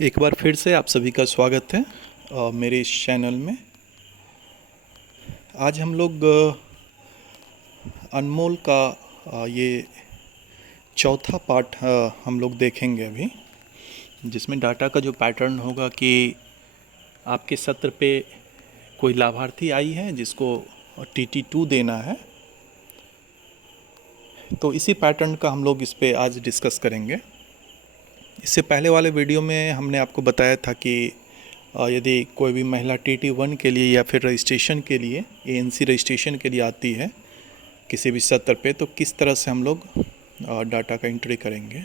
एक बार फिर से आप सभी का स्वागत है मेरे इस चैनल में। आज हम लोग अनमोल का ये चौथा पार्ट हम लोग देखेंगे अभी, जिसमें डाटा का जो पैटर्न होगा कि आपके सत्र पे कोई लाभार्थी आई है जिसको TT2 देना है, तो इसी पैटर्न का हम लोग इस पे आज डिस्कस करेंगे। इससे पहले वाले वीडियो में हमने आपको बताया था कि यदि कोई भी महिला TT1 के लिए या फिर रजिस्ट्रेशन के लिए ANC रजिस्ट्रेशन के लिए आती है किसी भी सत्र पे, तो किस तरह से हम लोग डाटा का एंट्री करेंगे।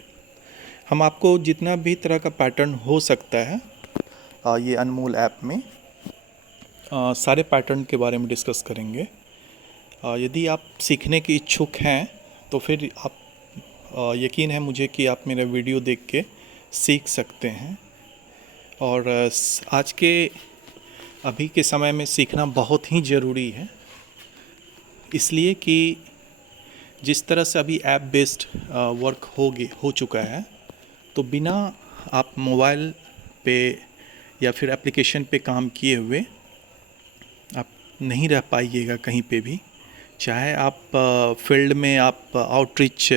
हम आपको जितना भी तरह का पैटर्न हो सकता है ये अनमोल ऐप में सारे पैटर्न के बारे में डिस्कस करेंगे। यदि आप सीखने के इच्छुक हैं तो फिर आप यकीन है मुझे कि आप मेरा वीडियो देख के सीख सकते हैं। और आज के अभी के समय में सीखना बहुत ही ज़रूरी है, इसलिए कि जिस तरह से अभी ऐप बेस्ड वर्क हो चुका है, तो बिना आप मोबाइल पे या फिर एप्लीकेशन पे काम किए हुए आप नहीं रह पाइएगा कहीं पे भी। चाहे आप फील्ड में आप आउटरीच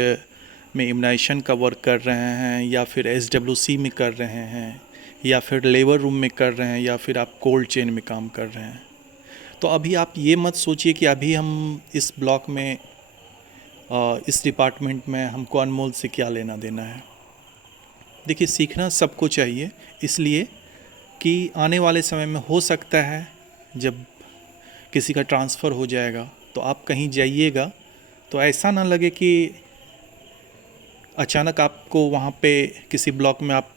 में इम्यूनाइजेशन का वर्क कर रहे हैं, या फिर SWC में कर रहे हैं, या फिर लेबर रूम में कर रहे हैं, या फिर आप कोल्ड चेन में काम कर रहे हैं। तो अभी आप ये मत सोचिए कि अभी हम इस ब्लॉक में इस डिपार्टमेंट में हमको अनमोल से क्या लेना देना है। देखिए, सीखना सबको चाहिए, इसलिए कि आने वाले समय में हो सकता है जब किसी का ट्रांसफ़र हो जाएगा तो आप कहीं जाइएगा तो ऐसा ना लगे कि अचानक आपको वहाँ पे किसी ब्लॉक में आप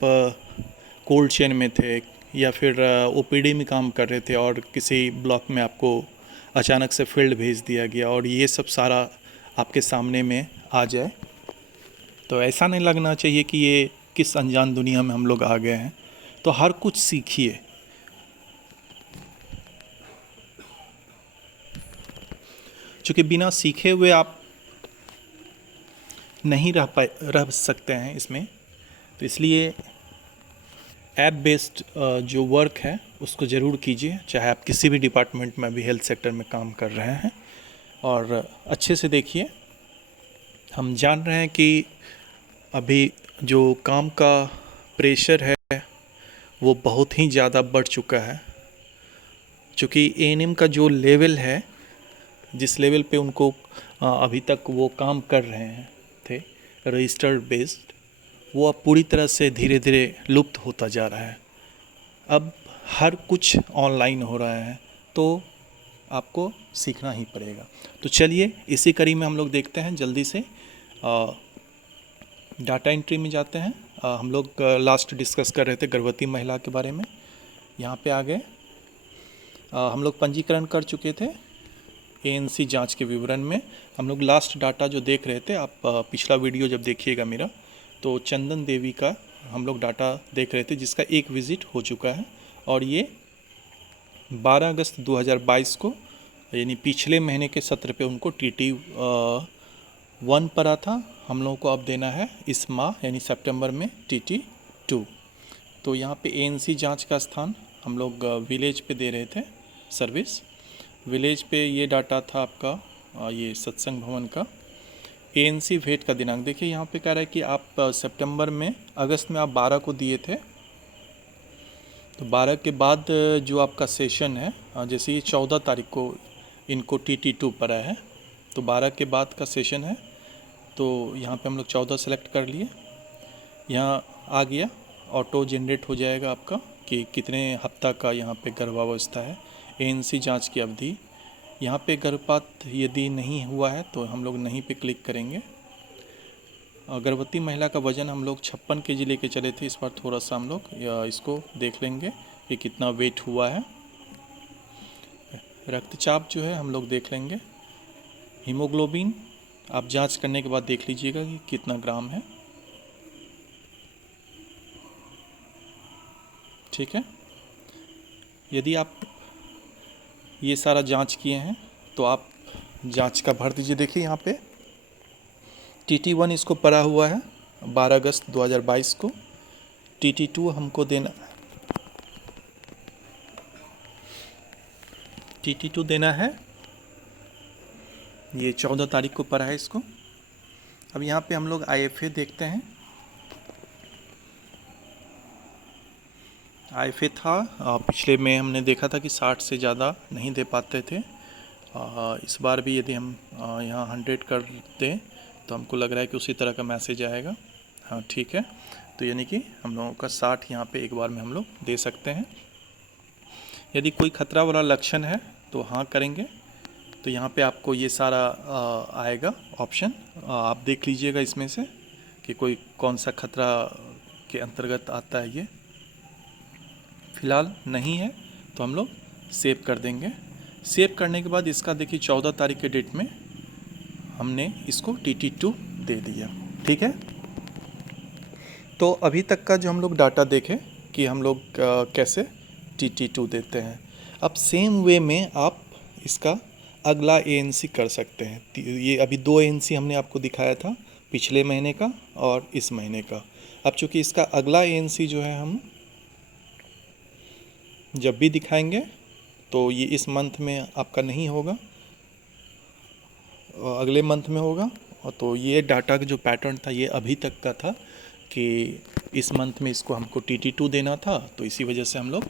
कोल्ड चेन में थे या फिर OPD में काम कर रहे थे और किसी ब्लॉक में आपको अचानक से फील्ड भेज दिया गया और ये सब सारा आपके सामने में आ जाए। तो ऐसा नहीं लगना चाहिए कि ये किस अनजान दुनिया में हम लोग आ गए हैं। तो हर कुछ सीखिए, क्योंकि बिना सीखे हुए आप नहीं रह सकते हैं इसमें। तो इसलिए ऐप बेस्ड जो वर्क है उसको ज़रूर कीजिए, चाहे आप किसी भी डिपार्टमेंट में अभी हेल्थ सेक्टर में काम कर रहे हैं। और अच्छे से देखिए, हम जान रहे हैं कि अभी जो काम का प्रेशर है वो बहुत ही ज़्यादा बढ़ चुका है, क्योंकि ANM का जो लेवल है, जिस लेवल पे उनको अभी तक वो काम कर रहे हैं थे रजिस्टर्ड बेस्ड, वो अब पूरी तरह से धीरे धीरे लुप्त होता जा रहा है। अब हर कुछ ऑनलाइन हो रहा है, तो आपको सीखना ही पड़ेगा। तो चलिए इसी कड़ी में हम लोग देखते हैं, जल्दी से डाटा एंट्री में जाते हैं। हम लोग लास्ट डिस्कस कर रहे थे गर्भवती महिला के बारे में। यहाँ पे आ गए, हम लोग पंजीकरण कर चुके थे ANC जांच के विवरण में। हम लोग लास्ट डाटा जो देख रहे थे, आप पिछला वीडियो जब देखिएगा मेरा, तो चंदन देवी का हम लोग डाटा देख रहे थे, जिसका एक विज़िट हो चुका है। और ये 12 अगस्त 2022 को, यानी पिछले महीने के सत्र पे उनको TT1 पड़ा था। हम लोगों को अब देना है इस माह यानी सितंबर में TT2। तो यहाँ पे ANC जांच का स्थान हम लोग विलेज पे दे रहे थे सर्विस। विलेज पे ये डाटा था आपका ये सत्संग भवन का। ANC वेट का दिनांक देखिए, यहाँ पे कह रहा है कि आप सितंबर में, अगस्त में आप 12 को दिए थे, तो 12 के बाद जो आपका सेशन है, जैसे ये 14 तारीख को इनको TT2 पड़ा है, तो 12 के बाद का सेशन है। तो यहाँ पे हम लोग 14 सेलेक्ट कर लिए। यहाँ आ गया, ऑटो जनरेट हो जाएगा आपका कि कितने हफ्ता का यहाँ पे गर्भावस्था है। ANC जांच की अवधि, यहाँ पे गर्भपात यदि नहीं हुआ है तो हम लोग नहीं पे क्लिक करेंगे। गर्भवती महिला का वज़न हम लोग 56 kg लेके चले थे, इस बार थोड़ा सा हम लोग इसको देख लेंगे कि कितना वेट हुआ है। रक्तचाप जो है हम लोग देख लेंगे। हीमोग्लोबिन आप जांच करने के बाद देख लीजिएगा कि कितना ग्राम है। ठीक है, यदि आप ये सारा जांच किए हैं तो आप जांच का भर दीजिए। देखिए यहाँ पे TT1 इसको पड़ा हुआ है 12 अगस्त 2022 को। TT2 हमको देना, TT2 देना है, ये 14 तारीख को पड़ा है इसको। अब यहाँ पे हम लोग IFA देखते हैं। IFA था पिछले में हमने देखा था कि 60 से ज़्यादा नहीं दे पाते थे। इस बार भी यदि हम यहाँ 100 कर दें तो हमको लग रहा है कि उसी तरह का मैसेज आएगा। हाँ ठीक है, तो यानी कि हम लोगों का 60 यहाँ पे एक बार में हम लोग दे सकते हैं। यदि कोई खतरा वाला लक्षण है तो हाँ करेंगे, तो यहाँ पे आपको ये सारा आएगा ऑप्शन, आप देख लीजिएगा इसमें से कि कोई कौन सा खतरा के अंतर्गत आता है। ये फ़िलहाल नहीं है तो हम लोग सेव कर देंगे। सेव करने के बाद इसका देखिए 14 तारीख के डेट में हमने इसको TT2 दे दिया। ठीक है, तो अभी तक का जो हम लोग डाटा देखें कि हम लोग कैसे TT2 देते हैं। अब सेम वे में आप इसका अगला ANC कर सकते हैं। ये अभी 2 ANC हमने आपको दिखाया था, पिछले महीने का और इस महीने का। अब चूँकि इसका अगला ANC जो है हम जब भी दिखाएंगे तो ये इस मंथ में आपका नहीं होगा, अगले मंथ में होगा। और तो ये डाटा का जो पैटर्न था ये अभी तक का था कि इस मंथ में इसको हमको TT2 देना था, तो इसी वजह से हम लोग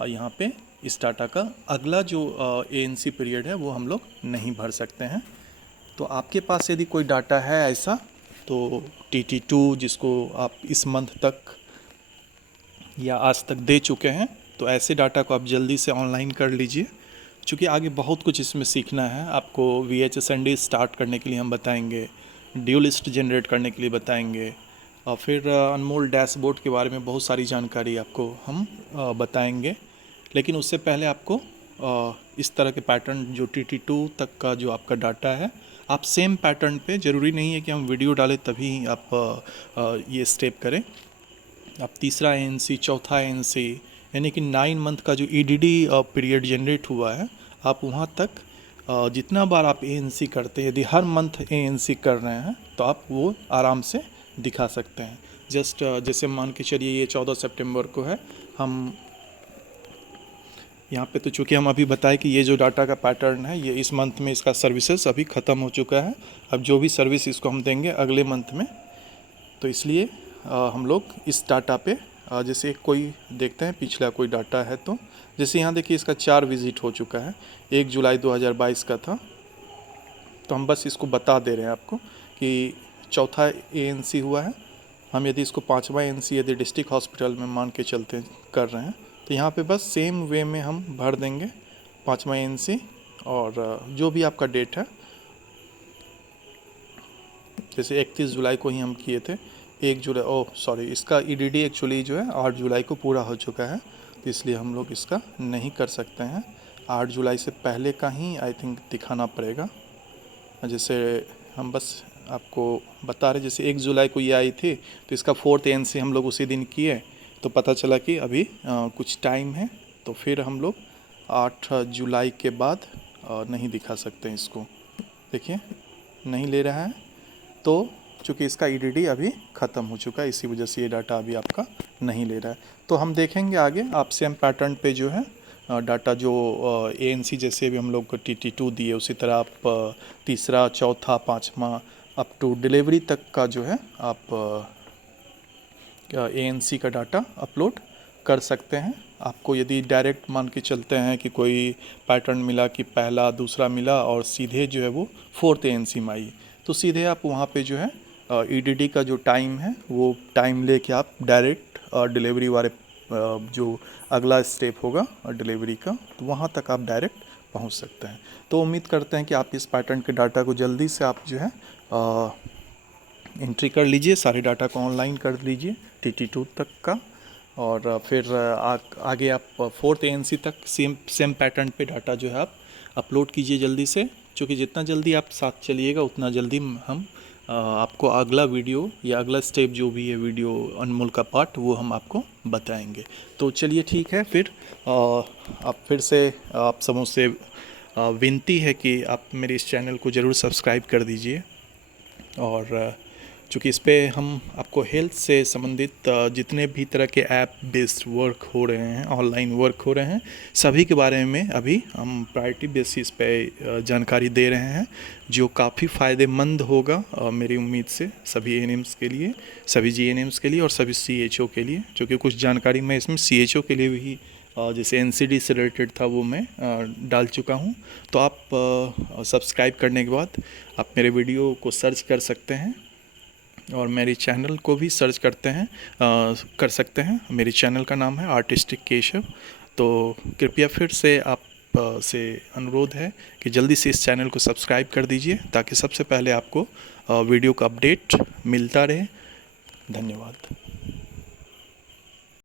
यहाँ पे इस डाटा का अगला जो ANC पीरियड है वो हम लोग नहीं भर सकते हैं। तो आपके पास यदि कोई डाटा है ऐसा तो TT2 जिसको आप इस मंथ तक या आज तक दे चुके हैं, तो ऐसे डाटा को आप जल्दी से ऑनलाइन कर लीजिए, क्योंकि आगे बहुत कुछ इसमें सीखना है। आपको VHSND स्टार्ट करने के लिए हम बताएंगे, ड्यू लिस्ट जनरेट करने के लिए बताएंगे, और फिर अनमोल डैशबोर्ड के बारे में बहुत सारी जानकारी आपको हम बताएंगे। लेकिन उससे पहले आपको इस तरह के पैटर्न जो TT2 तक का जो आपका डाटा है, आप सेम पैटर्न पे, ज़रूरी नहीं है कि हम वीडियो डालें तभी आप ये स्टेप करें। आप तीसरा ANC, चौथा ANC, यानी कि 9 मंथ का जो EDD पीरियड जनरेट हुआ है, आप वहाँ तक जितना बार आप ANC करते हैं, यदि हर मंथ ANC कर रहे हैं तो आप वो आराम से दिखा सकते हैं। जस्ट जैसे मान के चलिए ये 14 सितंबर को है, हम यहाँ पे तो चूँकि हम अभी बताएं कि ये जो डाटा का पैटर्न है ये इस मंथ में इसका सर्विसेज अभी ख़त्म हो चुका है। अब जो भी सर्विस इसको हम देंगे अगले मंथ में, तो इसलिए हम लोग इस डाटा पे जैसे कोई देखते हैं पिछला कोई डाटा है, तो जैसे यहाँ देखिए इसका 4 विज़िट हो चुका है, 1 जुलाई 2022 का था। तो हम बस इसको बता दे रहे हैं आपको कि चौथा ANC हुआ है। हम यदि इसको 5वां ANC यदि डिस्ट्रिक्ट हॉस्पिटल में मान के चलते कर रहे हैं, तो यहाँ पे बस सेम वे में हम भर देंगे 5वां ANC, और जो भी आपका डेट है, जैसे 31 जुलाई को ही हम किए थे, 1 जुलाई इसका EDD एक्चुअली जो है 8 जुलाई को पूरा हो चुका है, तो इसलिए हम लोग इसका नहीं कर सकते हैं। 8 जुलाई से पहले का ही आई थिंक दिखाना पड़ेगा। जैसे हम बस आपको बता रहे, जैसे 1 जुलाई को ये आई थी तो इसका 4th ANC हम लोग उसी दिन किए, तो पता चला कि अभी कुछ टाइम है, तो फिर हम लोग 8 जुलाई के बाद नहीं दिखा सकते इसको। देखिए नहीं ले रहा है, तो चूँकि इसका EDD अभी ख़त्म हो चुका है, इसी वजह से ये डाटा अभी आपका नहीं ले रहा है। तो हम देखेंगे आगे आप सेम पैटर्न पे जो है डाटा जो ANC जैसे भी हम लोग को TT2 दिए, उसी तरह आप तीसरा, चौथा, 5वां अप टू डिलीवरी तक का जो है आप ANC का डाटा अपलोड कर सकते हैं। आपको यदि डायरेक्ट मान के चलते हैं कि कोई पैटर्न मिला कि पहला दूसरा मिला और सीधे जो है वो 4th ANC में आई, तो सीधे आप वहाँ पे जो है EDD का जो टाइम है वो टाइम लेके आप डायरेक्ट डिलीवरी वाले जो अगला स्टेप होगा डिलीवरी का, तो वहाँ तक आप डायरेक्ट पहुँच सकते हैं। तो उम्मीद करते हैं कि आप इस पैटर्न के डाटा को जल्दी से आप जो है एंट्री कर लीजिए, सारे डाटा को ऑनलाइन कर लीजिए TT2 तक का, और फिर आगे आप 4th ANC तक सेम पैटर्न पे डाटा जो है आप अपलोड कीजिए जल्दी से, क्योंकि जितना जल्दी आप साथ चलिएगा उतना जल्दी हम आपको अगला वीडियो या अगला स्टेप जो भी है वीडियो अनमोल का पार्ट वो हम आपको बताएंगे। तो चलिए ठीक है, फिर आप फिर से आप समूह से विनती है कि आप मेरे इस चैनल को ज़रूर सब्सक्राइब कर दीजिए, और चूँकि इस पे हम आपको हेल्थ से संबंधित जितने भी तरह के ऐप बेस्ड वर्क हो रहे हैं, ऑनलाइन वर्क हो रहे हैं, सभी के बारे में अभी हम प्रायोरिटी बेसिस पे जानकारी दे रहे हैं, जो काफ़ी फ़ायदेमंद होगा मेरी उम्मीद से सभी एएनएम्स के लिए, सभी जीएनएम्स के लिए और सभी सीएचओ के लिए। क्योंकि कुछ जानकारी मैं इसमें सीएचओ के लिए भी जैसे एनसीडी से रिलेटेड था वो मैं डाल चुका हूँ। तो आप सब्सक्राइब करने के बाद आप मेरे वीडियो को सर्च कर सकते हैं और मेरे चैनल को भी सर्च कर सकते हैं। मेरे चैनल का नाम है आर्टिस्टिक केशव। तो कृपया फिर से आप से अनुरोध है कि जल्दी से इस चैनल को सब्सक्राइब कर दीजिए, ताकि सबसे पहले आपको वीडियो का अपडेट मिलता रहे। धन्यवाद।